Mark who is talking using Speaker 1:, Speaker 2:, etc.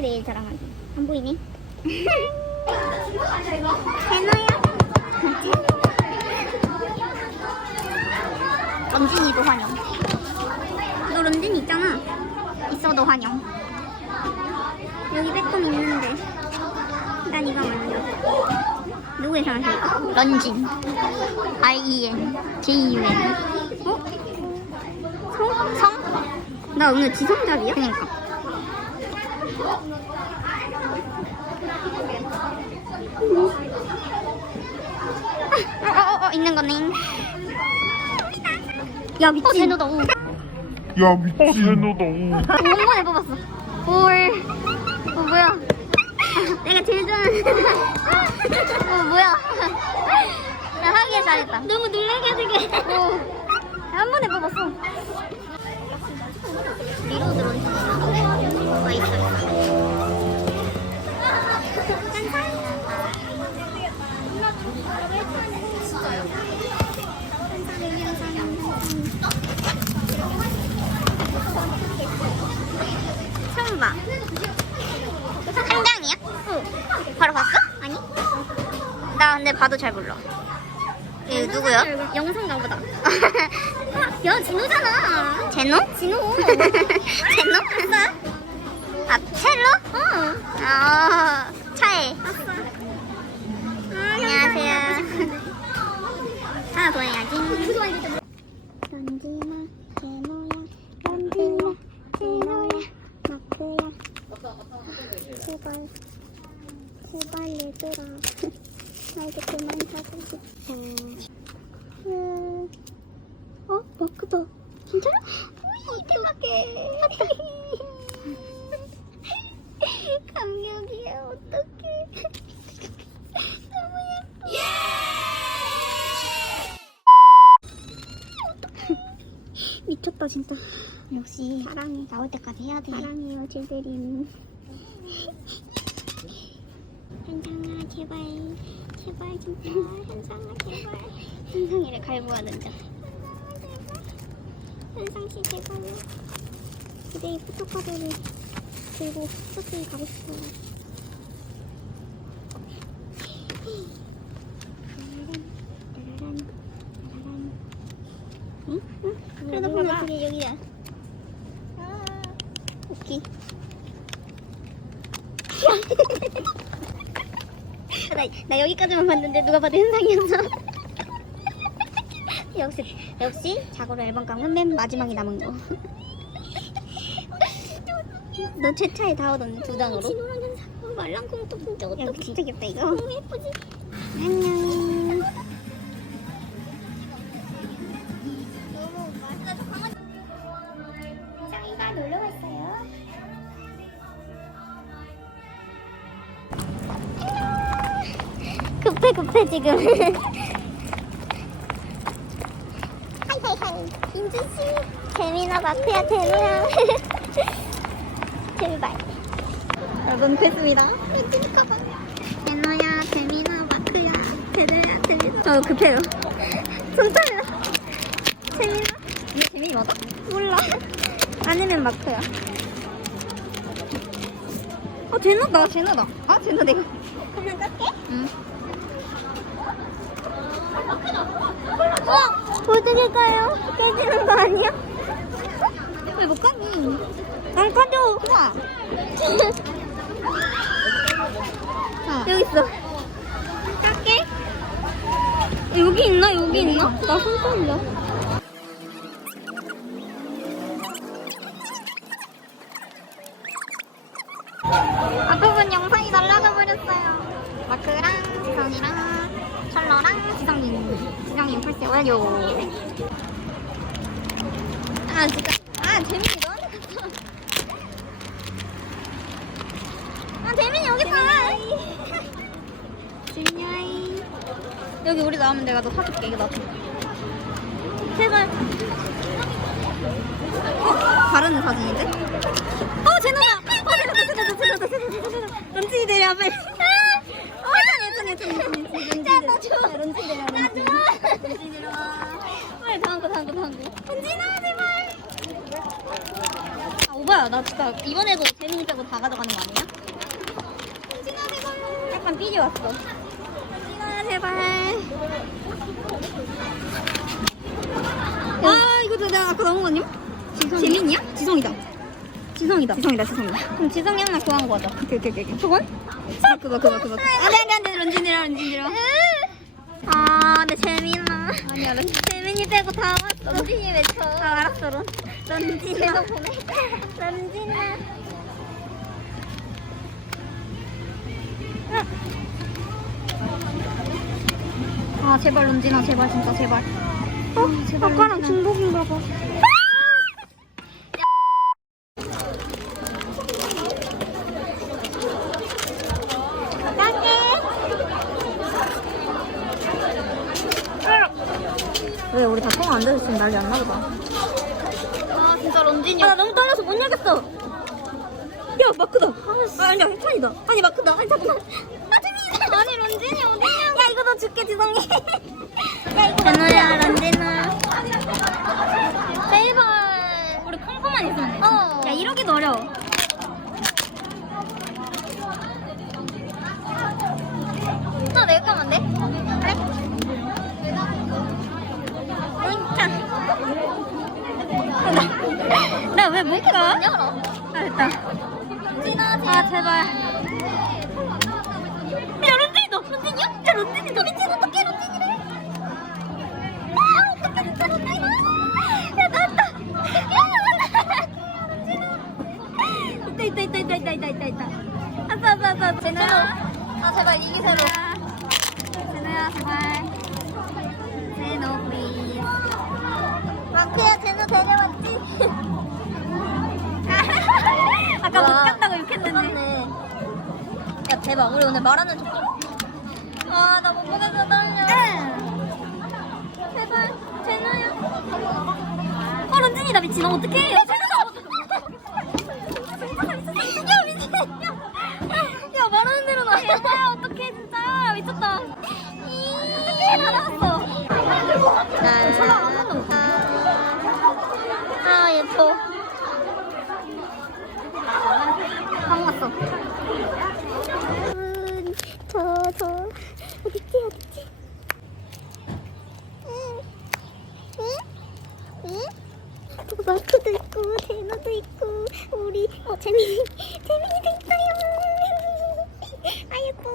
Speaker 1: 내일 자랑하기. 안 보이네. 해노야. 런쥔이도 환영. 너 런쥔 있잖아. 있어도 환영. 여기 빼꼼 있는데. 난 이거 먼저. 누구의 상황일까? 런쥔. R-E-N. J-U-N. 어? 성? 성? 나 오늘 지성잡이야? 그니까. 어, 어, 어, 있는 거네. 야, 미친. 어, 제노다, 오.
Speaker 2: 야 미친 쟤너다
Speaker 1: 오한 번에 뽑았어. 볼. 어, 뭐야. 내가 제일 좋아하는. 어, 뭐야. 나 하기에 잘했다. 너무 놀라게 되게. 어. 한 번에 뽑았어. 들어오셨나? 와, 있어. 처음 봐. 한 장이야? 응. 바로 봤어? 아니. 나 근데 봐도 잘 몰라. 얘 누구야? 영상 나보다. 야, 진호잖아. 제노? 진호. 제노? 아, 첼로? 어. 아, 차에. 안녕하세요. 하나 더 해야지. 제노야, 제노야, 마크야. 제발, 제발 얘들아. 나 이제 그만 자고 싶어. 음. 어? 마크다. 진짜로? 우이, 대박해. 감격이야, 어떡해. 너무 예뻐. 미쳤다, 진짜. 역시 사랑해. 나올 때까지 해야 돼. 사랑해요, 쟤들이. 현상아, 제발. 제발, 진짜. 현상아, 제발. 현상이를 갈구하는자. 현상씨, 제발요. 이제 이 포토카드를 들고 쇼핑 가고 싶어요. 응? 응? 그래도 보면 그게 여기야. 아, 오케이. 나, 나 여기까지만 봤는데 누가 봐도 현상이었어. 역시 역시 자고로 앨범 깡은 맨 마지막에 남은 거. 너 최차에 다 얻었네 두 장으로. 진호랑 현상 말랑콩도 진짜 어떡해. 진짜 귀엽다 이거. 너무 예쁘지. 안녕. 저희가 놀러 급해 지금. 하이하이하이. 인주 씨. 재민아 마크야 재민아. 제발. 여러분 뺐습니다. 재노야 재민아 마크야 재노야 재민아 어 급해요. 손 떨려 재민아. 이게 재민이 맞아? 몰라. 아니면 마크야 어 제노다 제노다. 아 제노 내가 그냥 깎게? 응 어? 어떻게 가요? 깨지는 거 아니야? 왜못 가니? 난 가져. 우와. 여기 있어. 깎게? 여기 있나? 여기 있나? 나 손 떨려. 앞부분 영상이 날라가 버렸어요. 마크랑 지성이랑 철러랑 지성이. 지성이 인플스 완료. 아 진짜. 아 재민이 너한테 갔다. 아 재민이 여기 있다. 재민이 여기 우리 나오면 내가 너 사줄게. 이거 놔둬. 제발. 어? 다른 사진인데? 어, 제노다! 어, 제노다, 제노다, 제노다, 제노다, 제노다. 런쥔이 내려, 빨리. 어, 예전, 예전, 예전, 예전, 예전. 야, 나 줘. 런쥔이 내려, 나 줘. 런쥔이 내려. 빨리 다음 거, 다음 거, 다음 거. 런쥔아, 제발. 아, 5만
Speaker 3: 뭐야 나 진짜 이번에도 재민이 빼고 다 가져가는 거 아니야? 약간 삐지 왔어. 진아 제발 아 이거 내가 아까 넣은 거님? 재민이야? 지성이다. 지성이다. 지성이다 지성이다 그럼 지성이 하나 구한 거죠 오케이 오케이 오케이. 저건? 아 그거 그거 그거. 안돼 안돼 안돼 런쥔이랑 런쥔이랑. 아 근데 재민아. 아니야 런 재민이 빼고 다 왔어. 런쥔이 왜 쳐? 아 알았어 런 런쥔아. 보내 런쥔아. 아 제발 런쥔아 제발 진짜 제발. 어? 제발 아까랑 중복인가 봐. 왜 우리 다 통화 안 돼서 지금 난리 안 나보다. 열겠어. 야 마크다. 아 아니야 해찬이다. 아니 마크다. 아니 잠깐만. 아 재민이. 아니 런쥔이 어디냐? 야 이거 너 줄게 지성이. 야 이거 제노야 런쥔아. 제발. 우리 콩콩만 있으면 돼. 어. 야 이러기도 어려워. 나왜 못 가? 열어. 아 됐다. 아 제발. 야 런쥔이다. 런쥔이야? 야 어떡해 런쥔이래? 아 어떡해 진짜 런쥔이다. 야 나왔다. 야 런쥔아. 있다 있다 있다 있다 있다 있다 있다. 아싸 아싸 아싸. 제노야. 아 제발 이기세요. 제노야 제발. 제노 플리즈. 마크야 제노 데려왔지? 욕했는데 야 대박. 우리 오늘 말하는 척 아나 못 보내서 떨려. 제발 제노야 어 런쥔이다 미친. 너 어떡해 있어. 음, 저, 저, 어딨지, 어딨지? 응, 응, 응? 마크도 있고, 대나도 있고, 우리, 어, 재민이, 재민이도 있어요. 아이고.